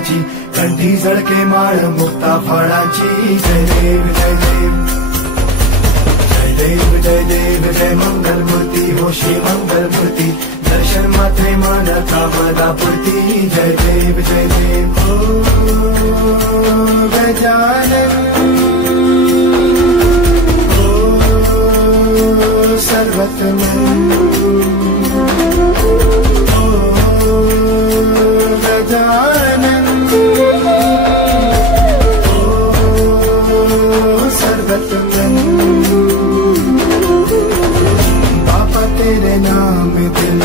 फळाची, कंठी झळके माळ मुक्ता फळाची. जय देव जय देव जय देव जय देव जय मंगलमूर्ती हो श्री मंगलमूर्ती. दर्शन मात्रे मन कामना पूर्ती. जय देव जय देव हो गजानन हो सर्वतमन हो गजानन हो सर्वतमन. बापा तेरे नाम दिल